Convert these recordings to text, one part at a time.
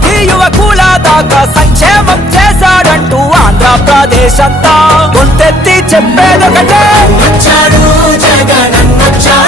ప్రతి యువకుల దాకా సంక్షేమం చేశాడంటూ ఆంధ్రప్రదేశ్ అంతా గొంతెత్తి చెప్పేదొకటే. వచ్చాడు జగన్ వచ్చాడు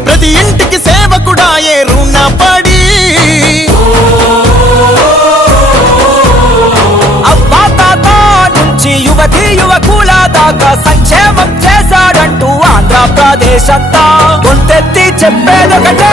దాకా సంక్షేమం చేశాడంటూ ఆంధ్రప్రదేశ్ అంతా గొంతెత్తి చెప్పేదొకటే.